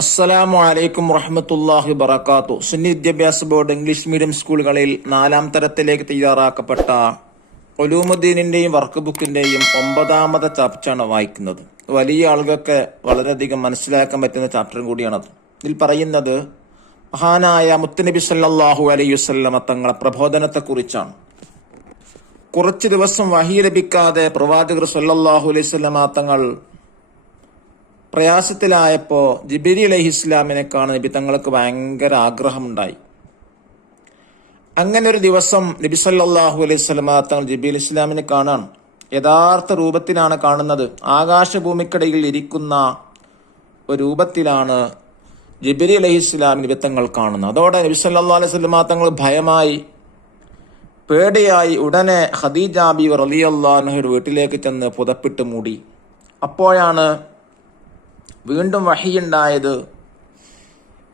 അസ്സലാമു അലൈക്കും വറഹ്മത്തുള്ളാഹി വബറകാതുഹു. സുന്നി വിദ്യാഭ്യാസ ബോർഡ് ഇംഗ്ലീഷ് മീഡിയം സ്കൂളുകളിൽ 4ാം തരത്തിലേക്ക് തയ്യാറാക്കപ്പെട്ട ഉലൂമുദ്ദീനിന്റെയും വർക്ക് ബുക്കിന്റെയും 9ാമത്തെ ചാപ്റ്ററാണ് വായിക്കുന്നത്. വലിയ ആളുകൾക്ക് വളരെയധികം മനസ്സിലാക്കാൻ പറ്റുന്ന ചാപ്റ്ററും കൂടിയാണത്. ഇതിൽ പറയുന്നത് മഹാനായ മുത്തുനബി സല്ലല്ലാഹു അലൈഹി വസല്ലമ തങ്ങളെ പ്രബോധനത്തെക്കുറിച്ചാണ്. കുറച്ചു ദിവസം വഹി ലഭിക്കാതെ പ്രവാചകർ സല്ലല്ലാഹു അലൈഹി വസല്ലമ തങ്ങൾ പ്രയാസത്തിലായപ്പോ ജിബ്രീൽ അലൈഹിസ്സലാമിനെ കാണാൻ നബി തങ്ങൾക്ക് ഭയങ്കര ആഗ്രഹമുണ്ടായി. അങ്ങനെ ഒരു ദിവസം നബി സല്ലല്ലാഹു അലൈഹി വസല്ലമ തങ്ങൾ ജിബ്രീൽ ഇസ്ലാമിനെ കാണാൻ യഥാർത്ഥ രൂപത്തിലാണ് കാണുന്നത്. ആകാശഭൂമിക്കിടയിൽ ഇരിക്കുന്ന ഒരു രൂപത്തിലാണ് ജിബ്രീൽ അലൈഹിസ്സലാം നബി തങ്ങൾ കാണുന്നത്. അതോടെ നബി സല്ലല്ലാഹു അലൈഹി വസല്ലമ തങ്ങൾ ഭയമായി, പേടിയായി ഉടനെ ഖദീജ ബീവി റളിയല്ലാഹു അൻഹയുടെ വീട്ടിലേക്ക് ചെന്ന് പുതപ്പിട്ട് മൂടി. അപ്പോഴാണ് വീണ്ടും വഹിയുണ്ടായത്.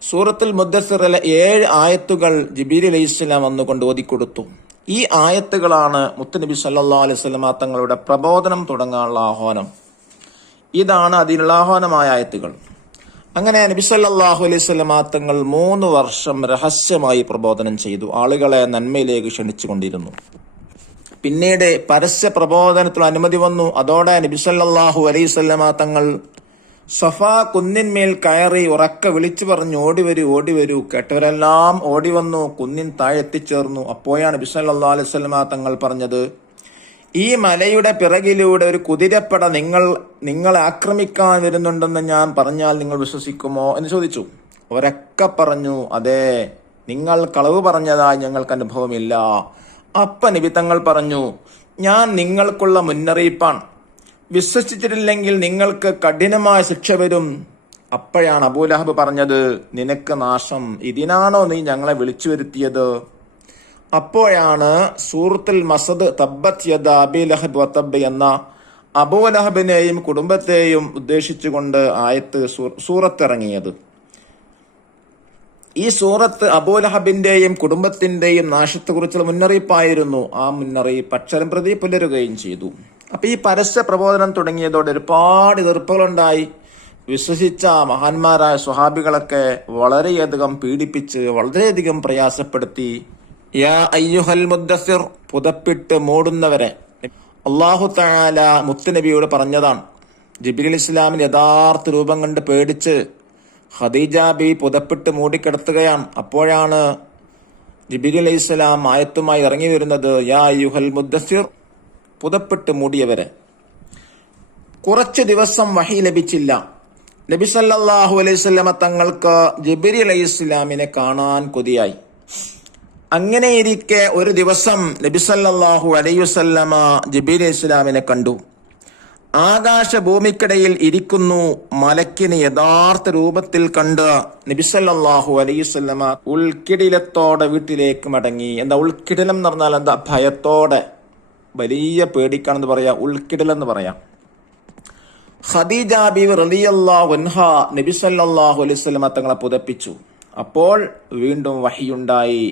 സൂറത്തുൽ മുദ്ദസ്സിറിലെ 7 ആയത്തുകൾ ജിബ്രീൽ അലൈഹിസ്സലാം വന്നുകൊണ്ട് ഓതിക്കൊടുത്തു. ഈ ആയത്തുകളാണ് മുത്തുനബി സല്ലല്ലാഹു അലൈഹി വസല്ലമ തങ്ങളുടെ പ്രബോധനം തുടങ്ങാനുള്ള ആഹ്വാനം. ഇതാണ് അതിനുള്ള ആഹ്വാനമായ ആയത്തുകൾ. അങ്ങനെ നബി സല്ലല്ലാഹു അലൈഹി വസല്ലമ തങ്ങൾ 3 വർഷം രഹസ്യമായി പ്രബോധനം ചെയ്തു. ആളുകളെ നന്മയിലേക്ക് ക്ഷണിച്ചുകൊണ്ടിരുന്നു. പിന്നീട് പരസ്യ പ്രബോധനത്തിൽ അനുമതി വന്നു. അതോടെ നബി സല്ലല്ലാഹു അലൈഹി വസല്ലമ തങ്ങൾ സഫാ കുന്നിന്മേൽ കയറി ഉറക്കെ വിളിച്ചു പറഞ്ഞു, ഓടി വരൂ. കേട്ടവരെല്ലാം ഓടി വന്നു, കുന്നിൻ താഴെ എത്തിച്ചേർന്നു. അപ്പോഴാണ് നബി സല്ലല്ലാഹു അലൈഹി വസല്ലമ തങ്ങൾ പറഞ്ഞത്, ഈ മലയുടെ പിറകിലൂടെ ഒരു കുതിരപ്പട നിങ്ങളെ ആക്രമിക്കാൻ വരുന്നുണ്ടെന്ന് ഞാൻ പറഞ്ഞാൽ നിങ്ങൾ വിശ്വസിക്കുമോ എന്ന് ചോദിച്ചു. അവരൊക്കെ പറഞ്ഞു, അതെ, നിങ്ങൾ കളവ് പറഞ്ഞതായി ഞങ്ങൾക്ക് അനുഭവമില്ല. അപ്പ നബി തങ്ങൾ പറഞ്ഞു, ഞാൻ നിങ്ങൾക്കുള്ള മുന്നറിയിപ്പാണ്, വിശ്വസിച്ചിട്ടില്ലെങ്കിൽ നിങ്ങൾക്ക് കഠിനമായ ശിക്ഷ വരും. അപ്പോഴാണ് അബൂലഹബ് പറഞ്ഞത്, നിനക്ക് നാശം, ഇതിനാണോ നീ ഞങ്ങളെ വിളിച്ചു വരുത്തിയത്? അപ്പോഴാണ് സൂറത്തുൽ മസദ് തബ്ബത് യദാ അബീ ലഹബ് വതബ്ബ് എന്ന അബൂലഹബിനെയും കുടുംബത്തെയും ഉദ്ദേശിച്ചുകൊണ്ട് സൂറത്തിറങ്ങിയത്. ഈ സൂറത്ത് അബൂലഹബിന്റെയും കുടുംബത്തിന്റെയും നാശത്തെക്കുറിച്ചുള്ള മുന്നറിയിപ്പായിരുന്നു. ആ മുന്നറിയിപ്പ് അക്ഷരം പ്രതി പുലരുകയും ചെയ്തു. അപ്പൊ ഈ പരസ്യ പ്രബോധനം തുടങ്ങിയതോടെ ഒരുപാട് എതിർപ്പുകളുണ്ടായി. വിശ്വസിച്ച മഹാന്മാരായ സ്വഹാബികളൊക്കെ വളരെയധികം പീഡിപ്പിച്ച് വളരെയധികം പ്രയാസപ്പെടുത്തി. യാ അയ്യുഹൽ മുദ്ദസ്സിർ, പുതപ്പിട്ട് മൂടുന്നവരെ. അല്ലാഹു തആല മുത്തുനബിയോട് പറഞ്ഞതാണ്. ജിബ്രീൽ ഇസ്ലാമിൽ യഥാർത്ഥ രൂപം കണ്ട് പേടിച്ച് ഖദീജ ബി പുതപ്പിട്ട് മൂടിക്കിടത്തുകയാണ്. അപ്പോഴാണ് ജിബ്രീൽ അലൈഹിസ്സലാം ആയത്തുമായി ഇറങ്ങി വരുന്നത്, യാ അയ്യുഹൽ മുദ്ദസ്സിർ, പുതപ്പിട്ട് മൂടിയവരെ. കുറച്ച് ദിവസം വഹി ലഭിച്ചില്ല. നബി സല്ലല്ലാഹു അലൈഹി വസല്ലമ തങ്ങൾക്ക് ജിബ്രീൽ അലൈഹിസ്സലാമിനെ കാണാൻ കൊതിയായി. അങ്ങനെയിരിക്കെ ഒരു ദിവസം നബി സല്ലല്ലാഹു അലൈഹി വസല്ലമ ജിബ്രീൽ അലൈഹിസ്സലാമിനെ കണ്ടു. ആകാശഭൂമിക്കിടയിൽ ഇരിക്കുന്നു. മലക്കിന് യഥാർത്ഥ രൂപത്തിൽ കണ്ട് നബി സല്ലല്ലാഹു അലൈഹി വസല്ലമ ഉൾക്കിടിലത്തോടെ വീട്ടിലേക്ക് മടങ്ങി. എന്താ ഉൾക്കിടിലം എന്ന് പറഞ്ഞാൽ എന്താ? ഭയത്തോടെ, വലിയ പേടിക്കാണെന്ന് പറയാം, ഉൾക്കിടലെന്ന് പറയാം. ഖദീജ ബീവി റളിയല്ലാഹു അൻഹ നബി സല്ലല്ലാഹു അലൈഹി വസല്ലമ തങ്ങളെ പുതപ്പിച്ചു. അപ്പോൾ വീണ്ടും വഹിയുണ്ടായി.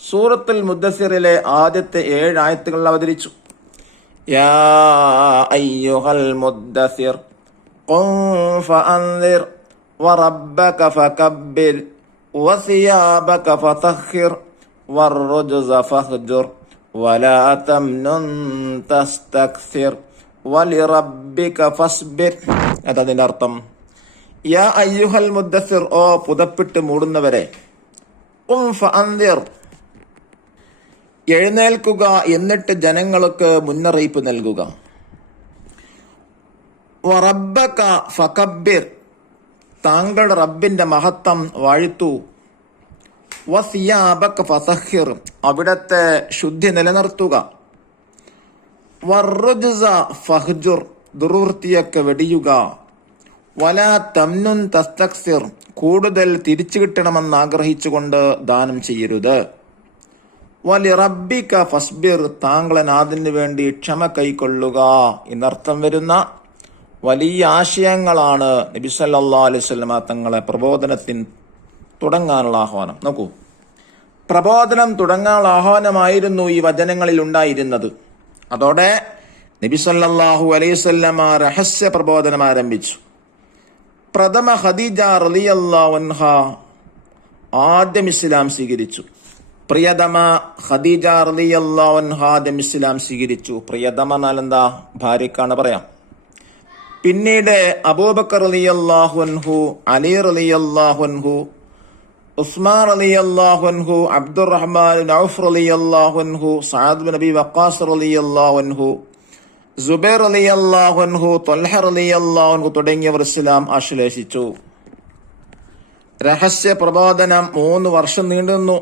സൂറത്തുൽ മുദ്ദസ്സിറിലെ ആദ്യത്തെ 7 ആയത്തുകൾ അവതരിച്ചു. യാ അയ്യുഹൽ മുദ്ദസ്സിർ ഖും ഫഅൻദിർ വറബ്ബക ഫകബ്ബിർ വസിയാബക ഫതഖിർ വറുജ്സ ഫഹ്ജുർ വലാ തംനുൻ തസ്തക്സിർ വലിറബ്ബിക ഫസ്ബിർ. അതതിന്റെ അർത്ഥം. യാ അയ്യുഹൽ മുദ്ദസ്സിർ, ഓ പുതപ്പിട്ട് മൂടുന്നവരെ. ഖും ഫഅൻദിർ, എഴുന്നേൽക്കുക, എന്നിട്ട് ജനങ്ങൾക്ക് മുന്നറിയിപ്പ് നൽകുക. വറബ്ബക ഫകബ്ബിർ, താങ്കളുടെ റബ്ബിന്റെ മഹത്വം വാഴ്ത്തു. വസിയാബക ഫതഖിർ, അവിടത്തെ ശുദ്ധി നിലനിർത്തുക. വറുജ്സ ഫഹ്ജുർ, ദുർവൃത്തിയൊക്കെ വെടിയുക. വലാ തംനുൻ തസ്തക്സിർ, കൂടുതൽ തിരിച്ചു കിട്ടണമെന്ന് ആഗ്രഹിച്ചുകൊണ്ട് ദാനം ചെയ്യരുത്. വലിറബ്ബിക ഫസ്ബിർ, താങ്കളെ നാഥന് വേണ്ടി ക്ഷമ കൈക്കൊള്ളുക എന്നർത്ഥം വരുന്ന വലിയ ആശയങ്ങളാണ് നബി സല്ലല്ലാഹു അലൈഹി വസല്ലമ തങ്ങളെ പ്രബോധനത്തിന് തുടങ്ങാനുള്ള ആഹ്വാനം. നോക്കൂ, പ്രബോധനം തുടങ്ങാനുള്ള ആഹ്വാനമായിരുന്നു ഈ വചനങ്ങളിൽ ഉണ്ടായിരുന്നത്. അതോടെ നബി സല്ലല്ലാഹു അലൈഹി വസല്ലമ രഹസ്യ പ്രബോധനം ആരംഭിച്ചു. പ്രഥമ ഖദീജ റളിയല്ലാഹു അൻഹ ആദ്യം ഇസ്ലാം സ്വീകരിച്ചു. പ്രിയതമ ഖദീജ റളിയല്ലാഹു അൻഹ ആദ്യം ഇസ്ലാം സ്വീകരിച്ചു. പ്രിയതമ എന്നാൽ എന്താ? ഭാര്യക്കാണ് പറയാം. പിന്നീട് അബൂബക്കർ റളിയല്ലാഹു അൻഹു, അലി റളിയല്ലാഹു അൻഹു, ഉസ്മാൻ റളിയല്ലാഹു അൻഹു, അബ്ദുറഹ്മാൻ ബിൻ ഔഫ് റളിയല്ലാഹു അൻഹു, സഅദ് ബിൻ അബി വഖാസ് റളിയല്ലാഹു അൻഹു, സുബൈർ റളിയല്ലാഹു അൻഹു, ത്വൽഹ റളിയല്ലാഹു അൻഹു തുടങ്ങിയവർ ഇസ്ലാം ആശ്ലേഷിച്ചു. രഹസ്യ പ്രബോധനം 3 വർഷം നീണ്ടുനിന്നു.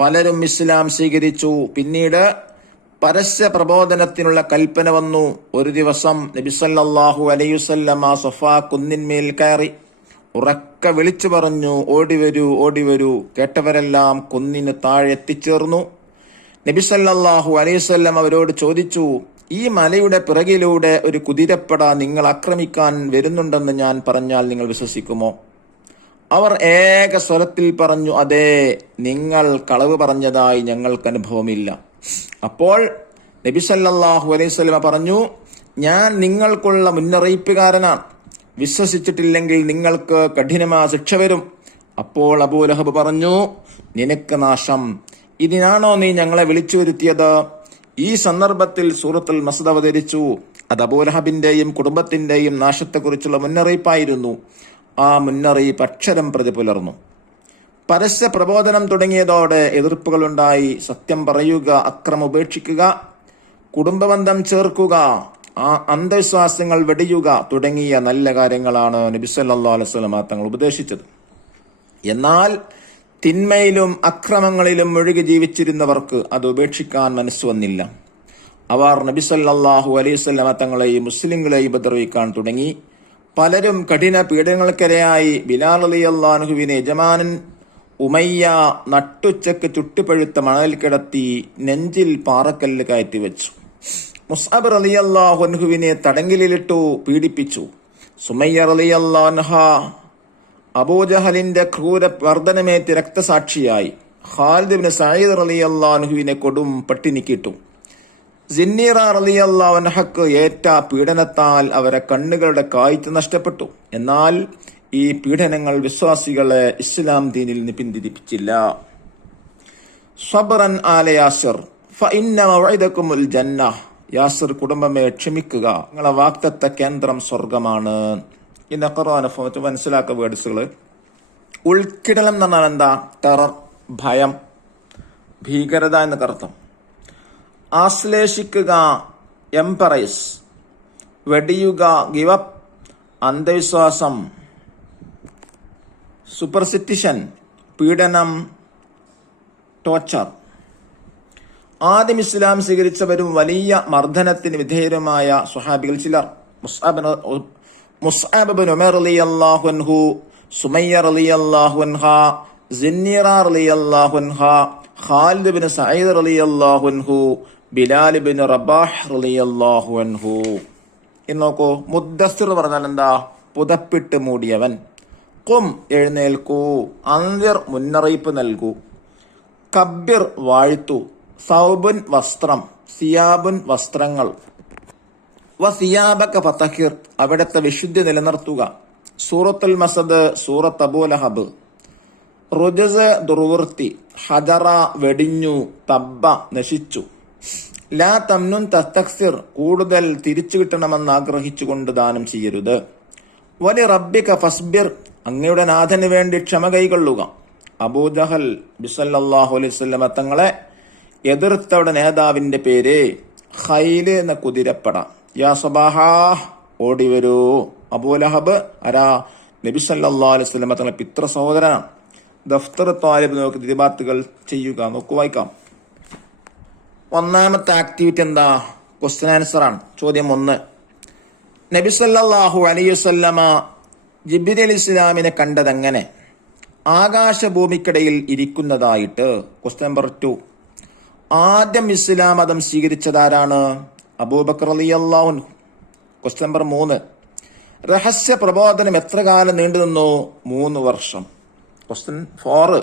പലരും ഇസ്ലാം സ്വീകരിച്ചു. പിന്നീട് പരസ്യ പ്രബോധനത്തിനുള്ള കൽപ്പന വന്നു. ഒരു ദിവസം നബി സല്ലല്ലാഹു അലൈഹി വസല്ലമ സഫാ കുന്നിന്മേൽ കയറി ഉറക്കെ വിളിച്ചു പറഞ്ഞു, ഓടിവരൂ ഓടിവരൂ. കേട്ടവരെല്ലാം കുന്നിന് താഴെ എത്തിച്ചേർന്നു. നബി സല്ലല്ലാഹു അലൈഹി വസല്ലം അവരോട് ചോദിച്ചു, ഈ മലയുടെ പിറകിലൂടെ ഒരു കുതിരപ്പട നിങ്ങൾ ആക്രമിക്കാൻ വരുന്നുണ്ടെന്ന് ഞാൻ പറഞ്ഞാൽ നിങ്ങൾ വിശ്വസിക്കുമോ? അവർ ഏക സ്വരത്തിൽ പറഞ്ഞു, അതെ, നിങ്ങൾ കളവ് പറഞ്ഞതായി ഞങ്ങൾക്ക് അനുഭവമില്ല. അപ്പോൾ നബി സല്ലല്ലാഹു അലൈഹി വസല്ലം പറഞ്ഞു, ഞാൻ നിങ്ങൾക്കുള്ള മുന്നറിയിപ്പുകാരനാണ്. വിശ്വസിച്ചിട്ടില്ലെങ്കിൽ നിങ്ങൾക്ക് കഠിനമായ ശിക്ഷ വരും. അപ്പോൾ അബൂലഹബ് പറഞ്ഞു, നിനക്ക് നാശം. ഇതിനാണോ നീ ഞങ്ങളെ വിളിച്ചു വരുത്തിയത്? ഈ സന്ദർഭത്തിൽ സൂറത്തുൽ മസ്ദ് അവതരിച്ചു. അത് അബൂലഹബിന്റെയും കുടുംബത്തിന്റെയും നാശത്തെക്കുറിച്ചുള്ള മുന്നറിയിപ്പായിരുന്നു. ആ മുന്നറിയിപ്പ് അക്ഷരം പ്രതി പുലർന്നു. പരസ്യ പ്രബോധനം തുടങ്ങിയതോടെ എതിർപ്പുകളുണ്ടായി. സത്യം പറയുക, അക്രമം ഉപേക്ഷിക്കുക, കുടുംബബന്ധം ചേർക്കുക, അന്ധവിശ്വാസങ്ങൾ വെടിയുക തുടങ്ങിയ നല്ല കാര്യങ്ങളാണ് നബി സല്ലല്ലാഹു അലൈഹി വസല്ലം തങ്ങൾ ഉപദേശിച്ചത്. എന്നാൽ തിന്മയിലും അക്രമങ്ങളിലും മുഴുകി ജീവിച്ചിരുന്നവർക്ക് അത് ഉപേക്ഷിക്കാൻ മനസ്സ് വന്നില്ല. അവർ നബി സല്ലല്ലാഹു അലൈഹി വസല്ലം തങ്ങളെയും മുസ്ലിങ്ങളെയും ഉപദ്രവിക്കാൻ തുടങ്ങി. പലരും കഠിന പീഡനങ്ങൾക്കിരയായി. ബിലാൽ റളിയല്ലാഹു അൻഹുവിനെ യജമാനൻ ഉമയ്യ നട്ടുച്ചക്ക് ചുട്ടുപഴുത്ത മണലിൽ കിടത്തി നെഞ്ചിൽ പാറക്കല്ല് കയറ്റി വെച്ചു. മുസ്അബ് റളിയല്ലാഹു അൻഹുവിനെ തടങ്കലിലിട്ടു പീഡിപ്പിച്ചു. സുമയ്യ റളിയല്ലാഹു അൻഹ അബൂജഹലിന്റെ ക്രൂര വർദ്ധനമേറ്റ് രക്തസാക്ഷിയായി. ഖാലിദ് ഇബ്നു സഈദ് റളിയല്ലാഹു അൻഹുവിനെ കൊടും പട്ടിണിക്കിട്ടു. സിന്നീറ റളിയല്ലാഹു അൻഹക്ക് ഏറ്റ പീഡനത്താൽ അവരെ കണ്ണുകളുടെ കാഴ്ച നഷ്ടപ്പെട്ടു. എന്നാൽ ഈ പീഡനങ്ങൾ വിശ്വാസികളെ ഇസ്ലാം ദീനിൽ നിന്ന് പിന്തിരിപ്പിച്ചില്ല. സബ്റൻ ആല യാസിർ ഫഇന്ന മൗഇദകുമുൽ ജന്നഹ്. യാസിർ കുടുംബമേ, ക്ഷമിക്കുക, നിങ്ങളെ വാഗ്ദത്ത കേന്ദ്രം സ്വർഗമാണ്. ഇന്ന് ഖുർആൻ മനസ്സിലാക്കുക വേർഡ്സുകൾ. ഉൾക്കിടലം എന്ന് പറഞ്ഞാൽ എന്താ? ടെറർ, ഭയം, ഭീകരത എന്നൊക്കെ അർത്ഥം. ആശ്ലേഷിക്കുക, എംപറൈസ്, വെടിയുക, ഗിവപ്പ്, അന്ധവിശ്വാസം, സൂപ്പർസിറ്റിഷൻ, പീഡനം, ടോർച്ചർ. ആദ്യം ഇസ്ലാം സ്വീകരിച്ചവരും വലിയ മർദ്ദനത്തിന് വിധേയരുമായ സ്വഹാബികൾ ചിലർ. മുസ്അബ് ഇബ്നു ഉമർ റളിയല്ലാഹു അൻഹു, സുമയ്യ റളിയല്ലാഹു അൻഹ, സിന്നീറ റളിയല്ലാഹു അൻഹ, ഖാലിദ് ഇബ്നു സഈദ് റളിയല്ലാഹു അൻഹു, ബിലാൽ ഇബ്നു റബാഹ് റളിയല്ലാഹു അൻഹു. ഇന്ന് നോക്കൂ, മുദ്ദസ്സിർ പറഞ്ഞാൽ എന്താ? പുതപ്പിട്ട് മൂടിയവൻ. ഖും, എഴുന്നേൽക്കൂ. അൻദിർ, മുന്നറിയിപ്പ് നൽകൂ. കബ്ബിർ, വാഴ്ത്തു. സൗബുൻ, വസ്ത്രം. സിയാബുൻ, വസ്ത്രങ്ങൾ. വസിയാബക ഫതഹിർ, അവിടുത്തെ വിശുദ്ധി നിലനിർത്തുക. സൂറത്തുൽ മസദ്, സൂറത്ത് അബൂലഹബ്. റുജസ്, ദുർവൃത്തി. ഹജറ, വെടിഞ്ഞു. തബ്ബ, നശിച്ചു. ലാ തംനുൻ തസ്തക്സിർ, കൂടുതൽ തിരിച്ചു കിട്ടണമെന്ന് ആഗ്രഹിച്ചുകൊണ്ട് ദാനം ചെയ്യരുത്. വലി റബ്ബിക ഫസ്ബിർ, അങ്ങയുടെ നാഥന് വേണ്ടി ക്ഷമ കൈകൊള്ളുക. അബൂജഹൽ സല്ലല്ലാഹു അലൈഹി വസല്ലം തങ്ങളെ എതിർത്തവിടെ നേതാവിന്റെ പേര് ഖൈല് എന്ന കുതിരപ്പട. യാ സബാഹ, ഓടിവരൂ. അബൂലഹബ് ആരാ? നബി സല്ലല്ലാഹു അലൈഹി വസല്ലം തങ്ങളെ പിതൃ സഹോദരനാണ്. ദഫ്തർ താലിബ് നോക്കി ദിബാത്തുകൾ ചെയ്യുക. നോക്കു, വായിക്കാം. ഒന്നാമത്തെ ആക്ടിവിറ്റി എന്താ? ക്വസ്റ്റ്യൻ ആൻസർ ആണ്. ചോദ്യം 1. നബി സല്ലല്ലാഹു അലൈഹി വസല്ലമ ജിബ്രീൽ അലൈഹിസ്സലാമിനെ കണ്ടതെങ്ങനെ? ആകാശഭൂമിക്കിടയിൽ ഇരിക്കുന്നതായിട്ട്. Question number 2. ആദ്യം ഇസ്ലാം മതം സ്വീകരിച്ചതാരാണ്? അബൂബക്കർ റളിയല്ലാഹു അൻഹു. Question number 3. രഹസ്യ പ്രബോധനം എത്ര കാലം നീണ്ടുനിന്നു? 3 വർഷം. ക്വസ്റ്റ്യൻ 4.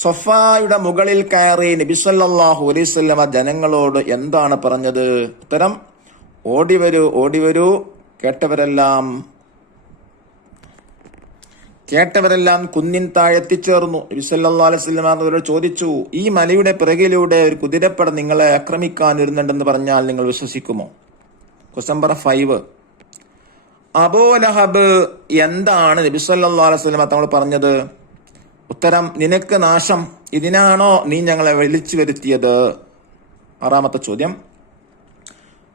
സഫായുടെ മുകളിൽ കയറി നബി സല്ലല്ലാഹു അലൈഹി വസല്ലമ ജനങ്ങളോട് എന്താണ് പറഞ്ഞത്? ഉത്തരം, ഓടിവരൂ ഓടിവരൂ. കേട്ടവരെല്ലാം കേട്ടവരെല്ലാം കുന്നിൻ താഴെ എത്തിച്ചേർന്നു. നബി സല്ലല്ലാഹു അലൈഹി വസല്ലം അവരോട് ചോദിച്ചു, ഈ മലയുടെ പിറകിലൂടെ ഒരു കുതിരപ്പട നിങ്ങളെ ആക്രമിക്കാൻ വരുന്നുണ്ടെന്ന് പറഞ്ഞാൽ നിങ്ങൾ വിശ്വസിക്കുമോ? Question number 5. അബൂ ലഹബ് എന്താണ് നബി സല്ലല്ലാഹു അലൈഹി വസല്ലം തങ്ങൾ പറഞ്ഞത്? ഉത്തരം, നിനക്ക് നാശം, ഇതിനാണോ നീ ഞങ്ങളെ വിളിച്ചു വരുത്തിയത്? 6ാമത്തെ ചോദ്യം,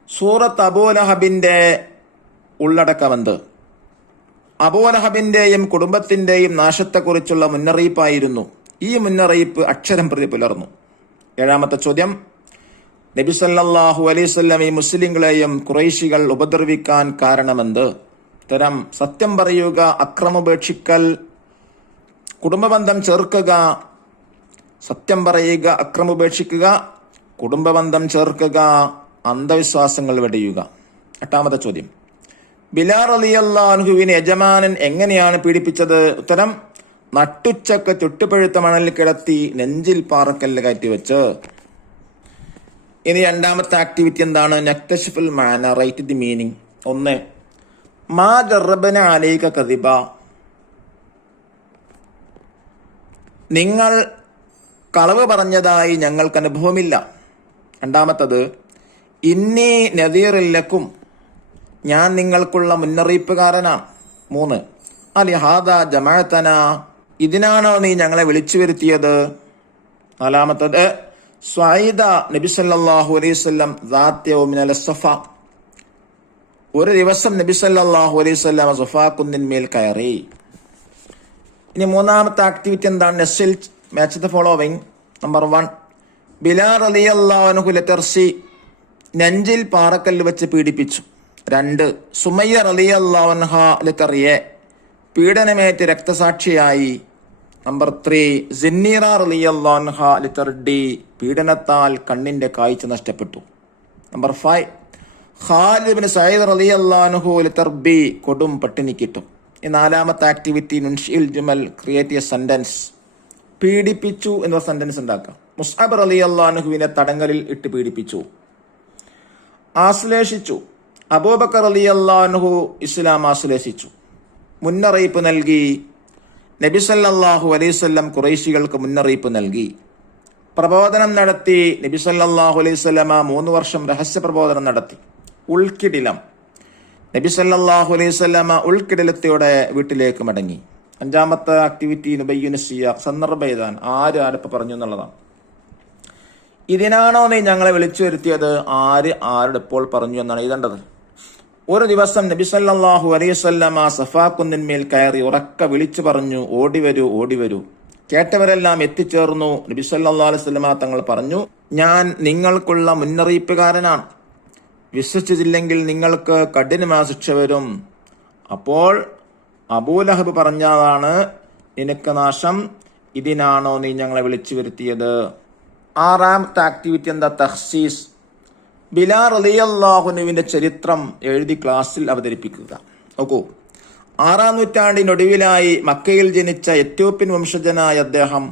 സൂറത്ത് അബൂ ലഹബിന്റെ ഉള്ളടക്കമെന്ത്? അബൂ ലഹബിന്റെയും കുടുംബത്തിന്റെയും നാശത്തെക്കുറിച്ചുള്ള മുന്നറിയിപ്പായിരുന്നു. ഈ മുന്നറിയിപ്പ് അക്ഷരം പ്രതി പുലർന്നു. 7ാമത്തെ ചോദ്യം, നബി സല്ലല്ലാഹു അലൈഹി വസല്ലം ഈ മുസ്ലിങ്ങളെയും ഖുറൈശികൾ ഉപദ്രവിക്കാൻ കാരണമെന്ത്? ഉത്തരം, സത്യം പറയുക, അക്രമോപേക്ഷിക്കൽ, കുടുംബബന്ധം ചേർക്കുക. സത്യം പറയുക, അക്രമോപേക്ഷിക്കുക, കുടുംബബന്ധം ചേർക്കുക, അന്ധവിശ്വാസങ്ങൾ വെടിയുക. 8ാമത്തെ ചോദ്യം, ബിലാൽ റളിയല്ലാഹു അൻഹുവിനെ യജമാനൻ എങ്ങനെയാണ് പീഡിപ്പിച്ചത്? ഉത്തരം, നട്ടുച്ചക്ക് ചുട്ടുപഴുത്ത മണലിൽ കിടത്തി നെഞ്ചിൽ പാറക്കല്ല് കയറ്റി വെച്ച്. ഇനി 2ാമത്തെ ആക്ടിവിറ്റി എന്താണ്? നക്തശിഫുൽ മാന, റൈറ്റ് ദി മീനിങ്. 1, മാ ജറബന അലൈക കദിബ, നിങ്ങൾ കളവ് പറഞ്ഞതായി ഞങ്ങൾക്ക് അനുഭവമില്ല. 2ാമത്തത്, ഇന്നി നദീറില്ലക്കും, ഞാൻ നിങ്ങൾക്കുള്ള മുന്നറിയിപ്പുകാരനാണ്. 3, അലിഹാദ ജമഅതന, ഇതിനാണോ നീ ഞങ്ങളെ വിളിച്ചു വരുത്തിയത്? 4ാമത്തത്, സ്വൈദ നബി സല്ലല്ലാഹു അലൈഹി വസല്ലം ദാത്ത യൗമിൻ സഫ, ഒരു ദിവസം നബി സല്ലല്ലാഹു അലൈഹി വസല്ലം സഫാ കുന്നിന്മേൽ കയറി. ഇനി 3ാമത്തെ ആക്ടിവിറ്റി എന്താണ്? നെസ്റ്റിൽ match the following. Number 1, Bilal റളിയല്ലാഹു അൻഹു ലതർസി, നെഞ്ചിൽ പാറക്കല്ല് വെച്ച് പീഡിപ്പിച്ചു. 2, സുമയ്യ റളിയല്ലാഹു അൻഹ ലതറിയെ, പീഡനമേറ്റ് രക്തസാക്ഷിയായി. നമ്പർ 3, സിന്നീറ റളിയല്ലാഹു അൻഹ ലിതർഡി, പീഡനത്താൽ കണ്ണിന്റെ കാഴ്ച നഷ്ടപ്പെട്ടു. നമ്പർ 5, ഖാലിദ് ഇബ്നു സഈദ് റളിയല്ലാഹു അൻഹു ലിതർബി, കൊടും പട്ടിണിക്കിട്ടു. ഈ 4ാമത്തെ activity നുൻഷിൽ Jumal, create A sentence. പീഡിപ്പിച്ചു എന്ന സെന്റൻസ് ഉണ്ടാക്കാം. മുസ്അബ് റളിയല്ലാഹു അൻഹുവിനെ തടങ്കലിൽ ഇട്ട് പീഡിപ്പിച്ചു. ആശ്ലേഷിച്ചു, അബൂബക്കർ റളിയല്ലാഹു അൻഹു ഇസ്ലാം ആശ്ലേഷിച്ചു. മുന്നറിയിപ്പ് നൽകി, നബി സല്ലല്ലാഹു അലൈഹി വസല്ലം ഖുറൈശികൾക്ക് മുന്നറിയിപ്പ് നൽകി. പ്രബോധനം നടത്തി, നബി സല്ലല്ലാഹു അലൈഹി വസല്ലമ 3 വർഷം രഹസ്യ പ്രബോധനം നടത്തി. ഉൾക്കിടിലം, നബി സല്ലല്ലാഹു അലൈഹി വസല്ലമ ഉൾക്കിടിലത്തോടെ വീട്ടിലേക്ക് മടങ്ങി. 5ാമത്തെ ആക്ടിവിറ്റി നുബയ്യിനു സിയാഖ്, സന്ദർഭം എഴുതാൻ, ആരൊക്കെ പറഞ്ഞു എന്നുള്ളതാണ്. ഇതിനാണോ നീ ഞങ്ങളെ വിളിച്ചു വരുത്തിയത്? ആരുടെ എപ്പോൾ പറഞ്ഞു എന്നാണ് എഴുതേണ്ടത്. ഒരു ദിവസം നബി സല്ലല്ലാഹു അലൈഹി വസല്ലമ സഫാ കുന്നിന്മേൽ കയറി ഉറക്കെ വിളിച്ചു പറഞ്ഞു, ഓടിവരൂ, ഓടിവരൂ. കേട്ടവരെല്ലാം എത്തിച്ചേർന്നു. നബി സല്ലല്ലാഹു അലൈഹി വസല്ലമ തങ്ങൾ പറഞ്ഞു, ഞാൻ നിങ്ങൾക്കുള്ള മുന്നറിയിപ്പുകാരനാണ്. വിശ്വസിച്ചില്ലെങ്കിൽ നിങ്ങൾക്ക് കഠിനമായ ശിക്ഷ വരും. അപ്പോൾ അബൂ ലഹബ് പറഞ്ഞതാണ്, നിനക്ക് നാശം, ഇതിനാണോ നീ ഞങ്ങളെ വിളിച്ചു വരുത്തിയത്? 6ാമത്തെ ആക്ടിവിറ്റി എന്താ? തഖ്സീസ്. ബിലാൽ റളിയല്ലാഹു അൻഹുവിന്റെ ചരിത്രം എഴുതി ക്ലാസ്സിൽ അവതരിപ്പിക്കുക. നോക്കൂ, 6ാം നൂറ്റാണ്ടിനൊടുവിലായി മക്കയിൽ ജനിച്ച എത്യോപ്യൻ വംശജനായ അദ്ദേഹം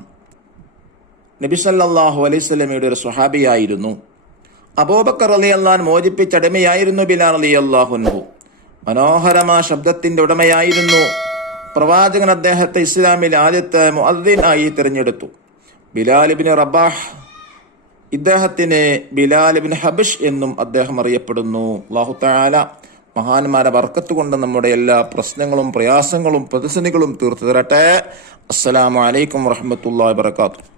നബി സല്ലല്ലാഹു അലൈഹി വസല്ലമയുടെ ഒരു സ്വഹാബിയായിരുന്നു. അബൂബക്കർ റളിയല്ലാഹു അൻഹു മോചിപ്പിച്ച അടിമയായിരുന്നു ബിലാൽ റളിയല്ലാഹു അൻഹു. മനോഹരമായ ശബ്ദത്തിന്റെ ഉടമയായിരുന്നു. പ്രവാചകൻ അദ്ദേഹത്തെ ഇസ്ലാമിൽ ആദ്യത്തെ മുഅദ്ദിൻ ആയി തിരഞ്ഞെടുത്തു. ബിലാൽ ഇബ്നു റബാഹ്, ഇദ്ദേഹത്തിന് ബിലാൽ ഇബ്നു ഹബഷ് എന്നും അദ്ദേഹം അറിയപ്പെടുന്നു. അല്ലാഹു തആല മഹാന്മാരെ ബർക്കത്ത് കൊണ്ട് നമ്മുടെ എല്ലാ പ്രശ്നങ്ങളും പ്രയാസങ്ങളും പ്രതിസന്ധികളും തീർത്തു തരട്ടെ. അസ്സലാമു അലൈക്കും വറഹ്മത്തുള്ളാഹി വബറകാതുഹു.